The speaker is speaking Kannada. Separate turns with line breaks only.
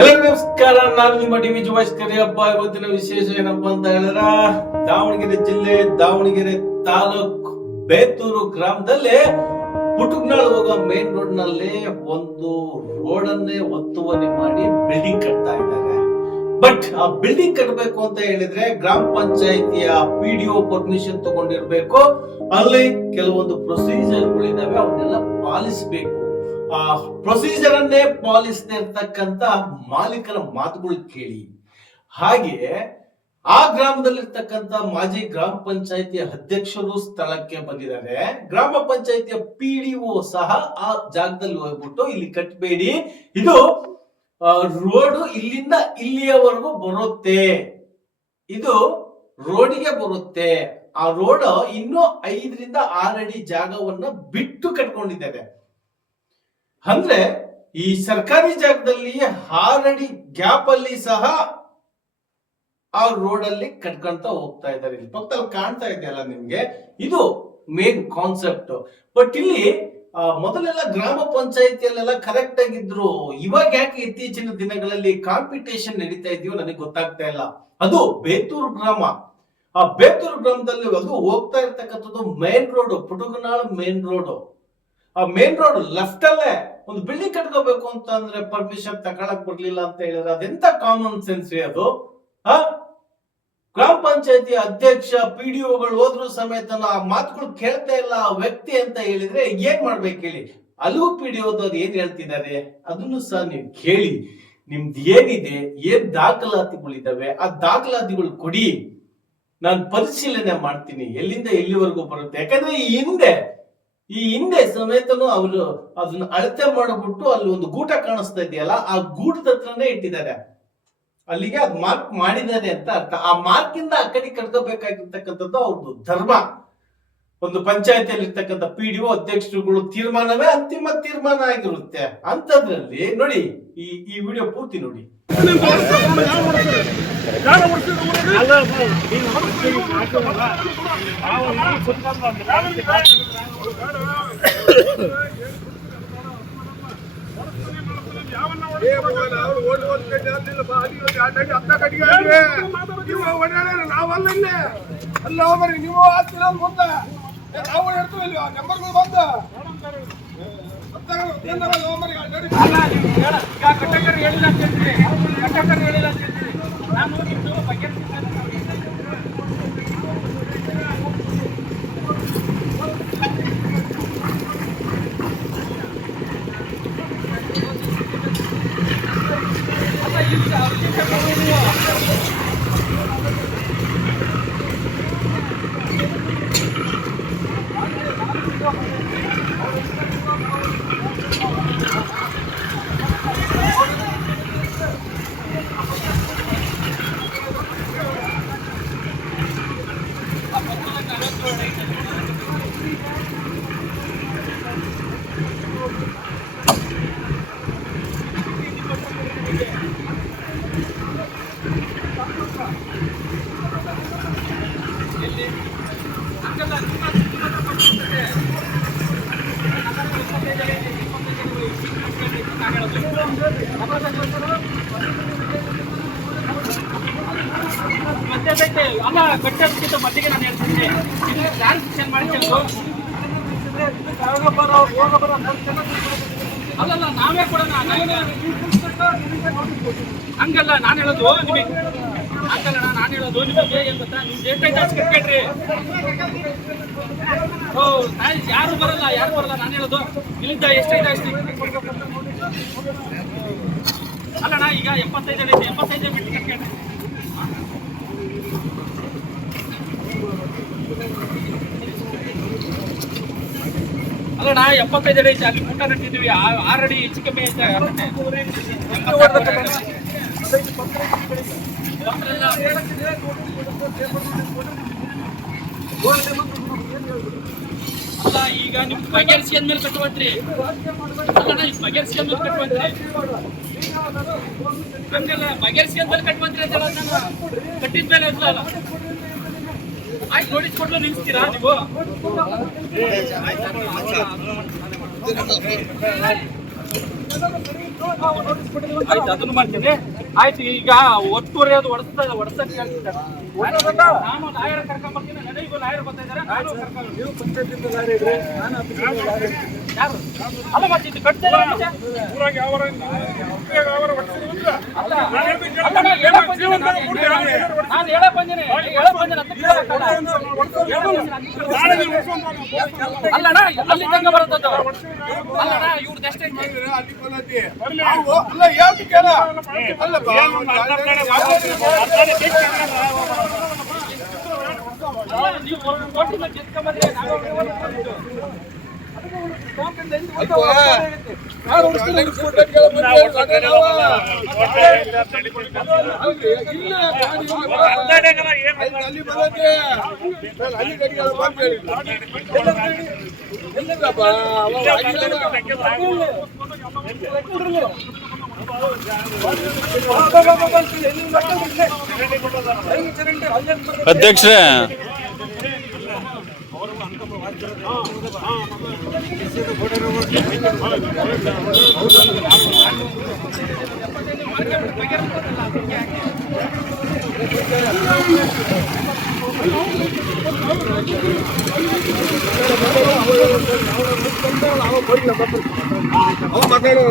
ಎಲ್ಲರಿಗೂ ನಮಸ್ಕಾರ, ನಾನು ನಿಮ್ಮ ಟಿವಿ ವಿ ಹಬ್ಬ ಇವತ್ತಿನ ವಿಶೇಷ ಏನಪ್ಪ ಅಂತ ಹೇಳಿದ್ರ, ದಾವಣಗೆರೆ ಜಿಲ್ಲೆ, ದಾವಣಗೆರೆ ತಾಲೂಕ್ ಬೇತೂರು ಗ್ರಾಮದಲ್ಲಿ ಪುಟುಕ್ನಾಳ್ ಹೋಗೋ ಮೇನ್ ರೋಡ್ನಲ್ಲಿ ಒಂದು ರೋಡ್ ಅನ್ನೇ ಒತ್ತುವರಿ ಮಾಡಿ ಬಿಲ್ಡಿಂಗ್ ಕಟ್ತಾ ಇದ್ದಾರೆ. ಬಟ್ ಆ ಬಿಲ್ಡಿಂಗ್ ಕಟ್ಟಬೇಕು ಅಂತ ಹೇಳಿದ್ರೆ ಗ್ರಾಮ ಪಂಚಾಯತಿಯ ಪಿ ಡಿ ಒ ಪರ್ಮಿಷನ್ ತಗೊಂಡಿರ್ಬೇಕು. ಅಲ್ಲಿ ಕೆಲವೊಂದು ಪ್ರೊಸೀಜರ್ಗಳಿದಾವೆ ಅವನ್ನೆಲ್ಲ ಪಾಲಿಸಬೇಕು. ಪ್ರೊಸೀಜರ್ ಅನ್ನೇ ಪಾಲಿಸದೆ ಇರ್ತಕ್ಕಂತ ಮಾಲೀಕರ ಮಾತುಗಳು ಕೇಳಿ. ಹಾಗೆ ಆ ಗ್ರಾಮದಲ್ಲಿರ್ತಕ್ಕಂತ ಮಾಜಿ ಗ್ರಾಮ ಪಂಚಾಯತಿಯ ಅಧ್ಯಕ್ಷರು ಸ್ಥಳಕ್ಕೆ ಬಂದಿದ್ದಾರೆ. ಗ್ರಾಮ ಪಂಚಾಯತಿಯ ಪಿಡಿಒ ಸಹ ಆ ಜಾಗದಲ್ಲಿ ಹೋಗ್ಬಿಟ್ಟು ಇಲ್ಲಿ ಕಟ್ಟಬೇಡಿ ಇದು ರೋಡ್ ಇಲ್ಲಿಂದ ಇಲ್ಲಿಯವರೆಗೂ ಬರುತ್ತೆ. ಇದು ರೋಡಿಗೆ ಬರುತ್ತೆ. ಆ ರೋಡ್ ಇನ್ನೂ ಐದರಿಂದ ಆರಡಿ ಅಡಿ ಜಾಗವನ್ನ ಬಿಟ್ಟು ಕಟ್ಕೊಂಡಿದ್ದಾರೆ ಅಂದ್ರೆ ಈ ಸರ್ಕಾರಿ ಜಾಗದಲ್ಲಿ ಹಾರಡಿ ಗ್ಯಾಪ್ ಅಲ್ಲಿ ಸಹ ಆ ರೋಡ್ ಅಲ್ಲಿ ಕಟ್ಕೊಂತ ಹೋಗ್ತಾ ಇದ್ದಾರೆ. ಇಲ್ಲಿ ಪಕ್ಕದಲ್ಲಿ ಕಾಣ್ತಾ ಇದೆಯಲ್ಲ ನಿಮ್ಗೆ? ಇದು ಮೇನ್ ಕಾನ್ಸೆಪ್ಟ್ ಬಟ್ ಇಲ್ಲಿ ಮೊದಲೆಲ್ಲ ಗ್ರಾಮ ಪಂಚಾಯತಿಯಲ್ಲೆಲ್ಲ ಕರೆಕ್ಟ್ ಆಗಿದ್ರು. ಇವಾಗ ಯಾಕೆ ಇತ್ತೀಚಿನ ದಿನಗಳಲ್ಲಿ ಕಾಂಪಿಟೇಷನ್ ನಡೀತಾ ಇದೆಯೋ ನನಗೆ ಗೊತ್ತಾಗ್ತಾ ಇಲ್ಲ. ಅದು ಬೇತೂರು ಗ್ರಾಮ. ಆ ಬೇತೂರು ಗ್ರಾಮದಲ್ಲಿ ಅದು ಹೋಗ್ತಾ ಇರ್ತಕ್ಕಂಥದ್ದು main road Putuganal main road ಆ ಮೇನ್ ರೋಡ್ ಲೆಫ್ಟ್ ಅಲ್ಲೇ ಒಂದು ಬಿಲ್ಡಿಂಗ್ ಕಟ್ಕೋಬೇಕು ಅಂತ ಅಂದ್ರೆ ಪರ್ಮಿಷನ್ ತಗೊಳಕ್ ಬರ್ಲಿಲ್ಲ ಅಂತ ಹೇಳಿದ್ರೆ ಅದೆಂತ ಕಾಮನ್ ಸೆನ್ಸ್ ಅದು? ಹ? ಗ್ರಾಮ ಪಂಚಾಯತಿ ಅಧ್ಯಕ್ಷ ಪಿ ಡಿ ಒಗಳು ಹೋದ್ರು ಸಮೇತ ಆ ಮಾತುಗಳು ಕೇಳ್ತಾ ಇಲ್ಲ ಆ ವ್ಯಕ್ತಿ ಅಂತ ಹೇಳಿದ್ರೆ ಏನ್ ಮಾಡ್ಬೇಕು ಹೇಳಿ? ಅಲ್ಲೂ ಪಿ ಡಿ ಓದ್ ಏನ್ ಹೇಳ್ತಿದ್ದಾರೆ? ಅದನ್ನು ಸಹ ನೀವು ಕೇಳಿ. ನಿಮ್ದು ಏನಿದೆ, ಏನ್ ದಾಖಲಾತಿಗಳಿದ್ದಾವೆ ಆ ದಾಖಲಾತಿಗಳು ಕೊಡಿ. ನಾನು ಪರಿಶೀಲನೆ ಮಾಡ್ತೀನಿ. ಎಲ್ಲಿಂದ ಎಲ್ಲಿವರೆಗೂ ಬರುತ್ತೆ? ಯಾಕಂದ್ರೆ ಈ ಹಿಂದೆ ಈ ಹಿಂದೆ ಸಮೇತನು ಅವರು ಅದನ್ನ ಅಳತೆ ಮಾಡಿಬಿಟ್ಟು ಅಲ್ಲಿ ಒಂದು ಗೂಟ ಕಾಣಿಸ್ತಾ ಇದೆಯಲ್ಲ, ಆ ಗೂಟದ ಹತ್ರನೇ ಇಟ್ಟಿದ್ದಾರೆ. ಅಲ್ಲಿಗೆ ಅದ್ ಮಾರ್ಕ್ ಮಾಡಿದ್ದಾರೆ ಅಂತ ಅರ್ಥ. ಆ ಮಾರ್ಕ್ ಇಂದ ಆ ಕಡೆ ಕರ್ಕೋಬೇಕಾಗಿರ್ತಕ್ಕಂಥದ್ದು ಅವ್ರದ್ದು ಧರ್ಮ. ಒಂದು ಪಂಚಾಯತಿಯಲ್ಲಿ ಇರ್ತಕ್ಕಂಥ ಪಿ ಡಿ ಒ ಅಧ್ಯಕ್ಷರುಗಳು ತೀರ್ಮಾನವೇ ಅಂತಿಮ ತೀರ್ಮಾನ ಆಗಿರುತ್ತೆ. ಅಂತದ್ರಲ್ಲಿ ನೋಡಿ ಈ ಈ ವಿಡಿಯೋ ಪೂರ್ತಿ ನೋಡಿ.
ನಾವಲ್ಲ ಇಲ್ಲೇ ಅಲ್ಲ ಹೋಗ್ಬರ್ರಿ ನೀವು ಆಗ್ತೀರ ಏ, ನಾವು ಹೇಳ್ತೀವಿ ನಂಬರ್ಗಳು ಬಂದ?
ಕಟ್ಟಕರು ಹೇಳಿಲ್ಲ ಅಂತ ಹೇಳ್ತೀರಿ. ಕಟ್ಟಕರು ಹೇಳಿಲ್ಲ ಅಂತ ಹೇಳ್ತೀರಿ. ನಾನು ಅಲ್ಲ ಕಟ್ಟೋದಕ್ಕಿಂತ ಮಟ್ಟಿಗೆ ನಾನು ಹೇಳ್ತೀನಿ. ಇದು ಯಾರು ಶಿಕ್ಷಣ ಮಾಡಿ ಕೆಲವು ಅಲ್ಲಲ್ಲ, ನಾವೇ ಕೊಡೋಣ ಹಂಗಲ್ಲ, ನಾನು ಹೇಳೋದು ನಿಮಗೆ. ಹಂಗಲ್ಲ, ನಾನು ಹೇಳೋದು ನಿಮಗೆ ಏನ್ ಗೊತ್ತಾ? ನಿಮ್ ಡೇಟ್ ಅಷ್ಟು ಕಟ್ಕೊಳ್ರಿ ಓ ಯಾರು ಬರಲ್ಲ ಯಾರು ಬರಲ್ಲ? ನಾನು ಹೇಳೋದು. ಇಲ್ಲಿಂದ ಎಷ್ಟೈತೆ ಅಷ್ಟು ಅಲ್ಲಣ್ಣ, ಈಗ ಎಪ್ಪತ್ತೈದು ಐತೆ ಎಪ್ಪತ್ತೈದು ಬಿಟ್ಟು ಕಟ್ಕೊಳ್ರಿ ಅಲ್ಲಣ್ಣ ಎಪ್ಪತ್ತೈದು ಅಡಿ ಅಲ್ಲಿ ಊಟ ನಟ್ಟಿದ್ದೀವಿ ಆ- ಆರು ಅಡಿ ಹೆಚ್ಚು ಕಮ್ಮಿ ಐತೆ. ಅಲ್ಲ ಈಗ ನಿಮ್ ಬಗೆಹರಿಸಿ ಅಂದ್ಮೇಲೆ ಕಟ್ಟುವಂತ್ರಿ. ಅಲ್ಲಣ್ಣ ಈಗ ಬಗೆಹರಿಸಿ ಅಂದ್ಮೇಲೆ ಕಟ್ಟುವಂತ್ರಿ. ಹಂಗಲ್ಲ ಬಗೆಹರಿಸಿ ಅಂದ್ಮೇಲೆ ಕಟ್ಟುವಂತ್ರಿ ಅಂತ ಕಟ್ಟಿದ್ಮೇಲೆ ಅಲ್ಲ. ಆಯ್ತು ನೋಟಿಸ್ ಕೊಡ್ಲು ನಿಲ್ಸ್ತೀರಾ ನೀವು? ಆಯ್ತು, ಅದನ್ನು ಮಾಡ್ತೀನಿ. ಆಯ್ತು, ಈಗ ಒತ್ತುವರೆ ಅದು ಒಡಿಸ್ತಾ ಒಡಿಸಕ್ ಹೇಳ್ತಿದ್ದಾರೆ. ನಾನು ಲಾಯರ್ ಕರ್ಕೊಂಡ್ಬರ್ತೀನಿ ನನಗೂ ಲಾಯರ್ ಬರ್ತಾ ಇದ್ದಾರೆ, ನಾನು
ನೀವು ಪಂಚಾಯತಿಂದ ಲಾರಿ ಇದ್ರೆ ನಾನು
ಅಲ್ಲ ಮತ್ತೆ ಇದು ಕಟ್ತಾರೆ
ಊರಾಗ
ನಾನು ಬಂದಿನಿ
ತಂಗ ನೀವು
ಕೊಟ್ಟಿಲ್ಲ ಗೆದ್ಕೊಂಡ್ಬಂದ್ರೆ ನಾವು
ಅಧ್ಯಕ್ಷರೇ
ಮಕ್ಕಳು